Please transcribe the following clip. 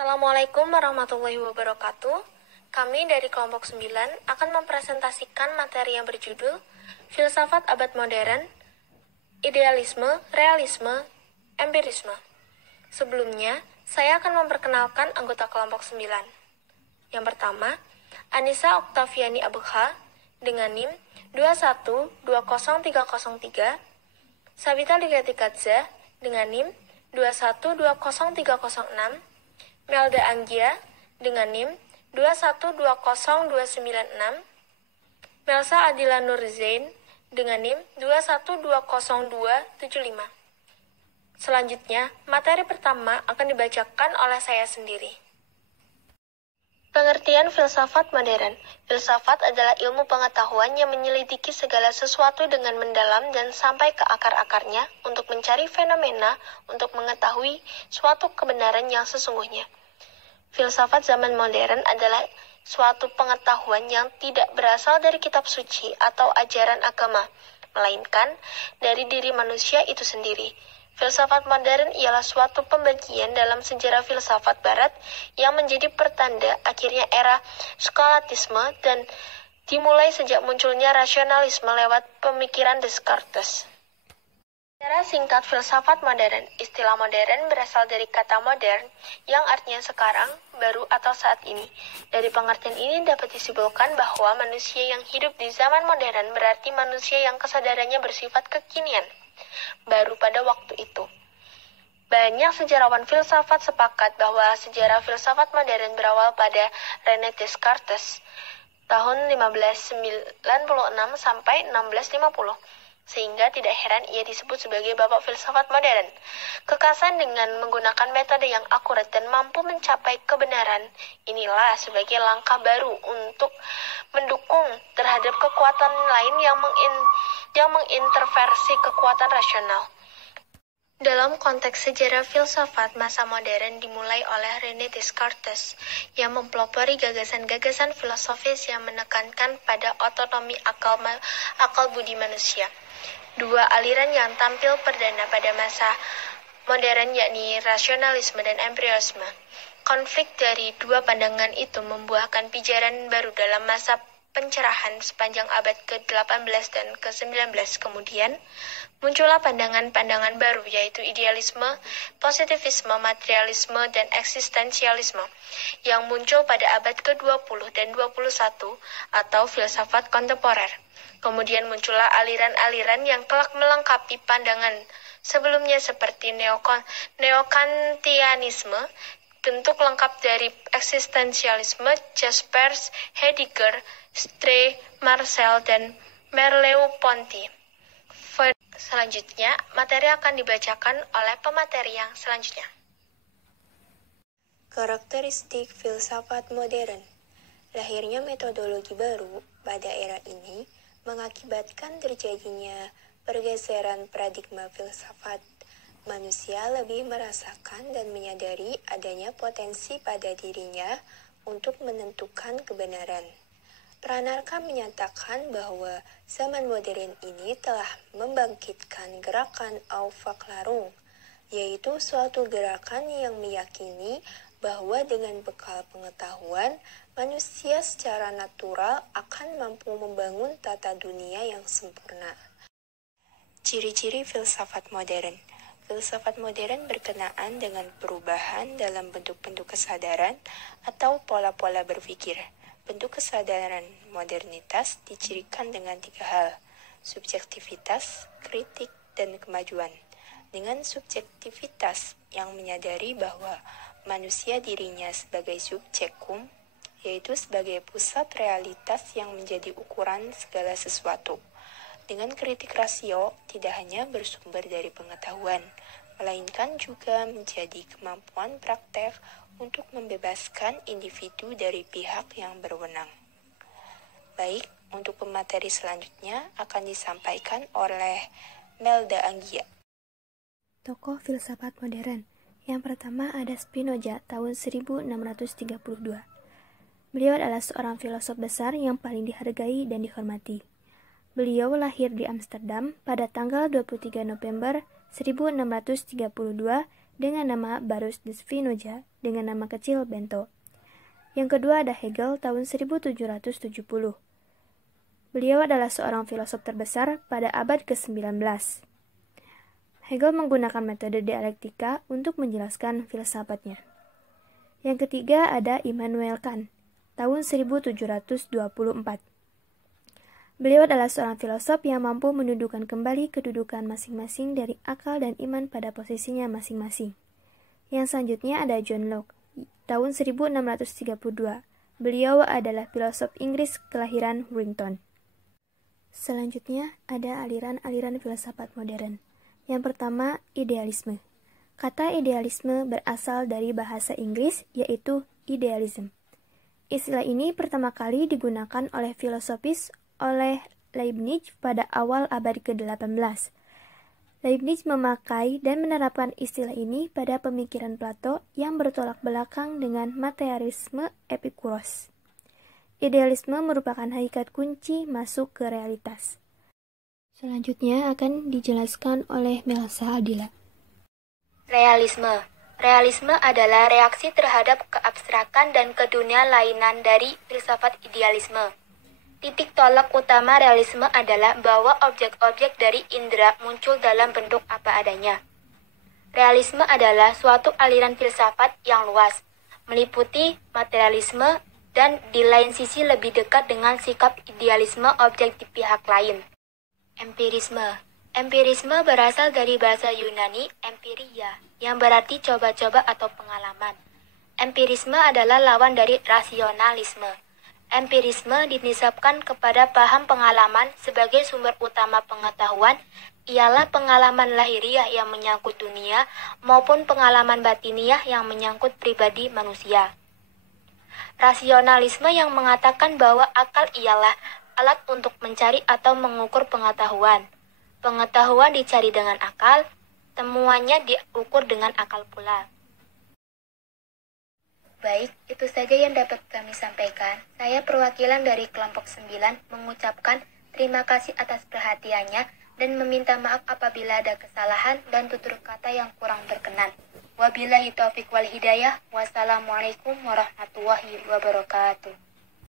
Assalamualaikum warahmatullahi wabarakatuh. Kami dari kelompok 9 akan mempresentasikan materi yang berjudul Filsafat Abad Modern, Idealisme, Realisme, Empirisme. Sebelumnya, saya akan memperkenalkan anggota kelompok 9. Yang pertama, Anissa Oktaviani Abukha dengan NIM 2120303, Sabita Ligatikadza dengan NIM 2120306, Melda Anggia dengan NIM 2120296, Melsa Adila Nurzain dengan NIM 2120275. Selanjutnya, materi pertama akan dibacakan oleh saya sendiri. Pengertian filsafat modern. Filsafat adalah ilmu pengetahuan yang menyelidiki segala sesuatu dengan mendalam dan sampai ke akar-akarnya untuk mencari fenomena untuk mengetahui suatu kebenaran yang sesungguhnya. Filsafat zaman modern adalah suatu pengetahuan yang tidak berasal dari kitab suci atau ajaran agama, melainkan dari diri manusia itu sendiri. Filsafat modern ialah suatu pembagian dalam sejarah filsafat barat yang menjadi pertanda akhirnya era skolatisme dan dimulai sejak munculnya rasionalisme lewat pemikiran Descartes. Secara singkat filsafat modern, istilah modern berasal dari kata modern yang artinya sekarang, baru atau saat ini. Dari pengertian ini dapat disimpulkan bahwa manusia yang hidup di zaman modern berarti manusia yang kesadarannya bersifat kekinian, baru pada waktu itu. Banyak sejarawan filsafat sepakat bahwa sejarah filsafat modern berawal pada René Descartes tahun 1596 sampai 1650. Sehingga tidak heran ia disebut sebagai bapak filsafat modern. Kekasan dengan menggunakan metode yang akurat dan mampu mencapai kebenaran, inilah sebagai langkah baru untuk mendukung terhadap kekuatan lain yang menginterversi kekuatan rasional. Dalam konteks sejarah filsafat, masa modern dimulai oleh René Descartes yang mempelopori gagasan-gagasan filosofis yang menekankan pada otonomi akal budi manusia. Dua aliran yang tampil perdana pada masa modern yakni rasionalisme dan empirisme. Konflik dari dua pandangan itu membuahkan pijaran baru dalam masa pencerahan sepanjang abad ke-18 dan ke-19. Kemudian muncullah pandangan-pandangan baru yaitu idealisme, positivisme, materialisme, dan eksistensialisme yang muncul pada abad ke-20 dan 21 atau filsafat kontemporer. Kemudian muncullah aliran-aliran yang kelak melengkapi pandangan sebelumnya seperti neokantianisme, bentuk lengkap dari eksistensialisme, Jaspers, Heidegger, Streeck, Marcel, dan Merleau-Ponty. Selanjutnya, materi akan dibacakan oleh pemateri yang selanjutnya. Karakteristik filsafat modern. Lahirnya metodologi baru pada era ini mengakibatkan terjadinya pergeseran paradigma filsafat. Manusia lebih merasakan dan menyadari adanya potensi pada dirinya untuk menentukan kebenaran. Pranarka menyatakan bahwa zaman modern ini telah membangkitkan gerakan Aufklärung, yaitu suatu gerakan yang meyakini bahwa dengan bekal pengetahuan, manusia secara natural akan mampu membangun tata dunia yang sempurna. Ciri-ciri filsafat modern. Filsafat modern berkenaan dengan perubahan dalam bentuk-bentuk kesadaran atau pola-pola berpikir. Bentuk kesadaran modernitas dicirikan dengan 3 hal: subjektivitas, kritik, dan kemajuan. Dengan subjektivitas yang menyadari bahwa manusia dirinya sebagai subjekum, yaitu sebagai pusat realitas yang menjadi ukuran segala sesuatu. Dengan kritik rasio tidak hanya bersumber dari pengetahuan, melainkan juga menjadi kemampuan praktek untuk membebaskan individu dari pihak yang berwenang. Baik, untuk pemateri selanjutnya akan disampaikan oleh Melda Anggia. Tokoh filsafat modern. Yang pertama ada Spinoza tahun 1632. Beliau adalah seorang filosof besar yang paling dihargai dan dihormati. Beliau lahir di Amsterdam pada tanggal 23 November 1632 dengan nama Baruch de Spinoza dengan nama kecil Bento. Yang kedua ada Hegel tahun 1770. Beliau adalah seorang filosof terbesar pada abad ke-19. Hegel menggunakan metode dialektika untuk menjelaskan filsafatnya. Yang ketiga ada Immanuel Kant, tahun 1724. Beliau adalah seorang filosof yang mampu mendudukan kembali kedudukan masing-masing dari akal dan iman pada posisinya masing-masing. Yang selanjutnya ada John Locke, tahun 1632. Beliau adalah filosof Inggris kelahiran Warrington. Selanjutnya ada aliran-aliran filsafat modern. Yang pertama, idealisme. Kata idealisme berasal dari bahasa Inggris, yaitu idealism. Istilah ini pertama kali digunakan oleh filosofis oleh Leibniz pada awal abad ke-18. Leibniz memakai dan menerapkan istilah ini pada pemikiran Plato yang bertolak belakang dengan materialisme Epikuros. Idealisme merupakan hakikat kunci masuk ke realitas. Selanjutnya akan dijelaskan oleh Melsa Adila. Realisme. Realisme adalah reaksi terhadap keabstrakan dan kedunia lainan dari filsafat idealisme. Titik tolak utama realisme adalah bahwa objek-objek dari indera muncul dalam bentuk apa adanya. Realisme adalah suatu aliran filsafat yang luas, meliputi materialisme dan di lain sisi lebih dekat dengan sikap idealisme objek di pihak lain. Empirisme. Empirisme berasal dari bahasa Yunani empiria, yang berarti coba-coba atau pengalaman. Empirisme adalah lawan dari rasionalisme. Empirisme dinisabkan kepada paham pengalaman sebagai sumber utama pengetahuan, ialah pengalaman lahiriah yang menyangkut dunia maupun pengalaman batiniah yang menyangkut pribadi manusia. Rasionalisme yang mengatakan bahwa akal ialah alat untuk mencari atau mengukur pengetahuan. Pengetahuan dicari dengan akal, temuannya diukur dengan akal pula. Baik, itu saja yang dapat kami sampaikan. Saya perwakilan dari kelompok 9 mengucapkan terima kasih atas perhatiannya dan meminta maaf apabila ada kesalahan dan tutur kata yang kurang berkenan. Wabillahi taufiq wal hidayah. Wassalamualaikum warahmatullahi wabarakatuh.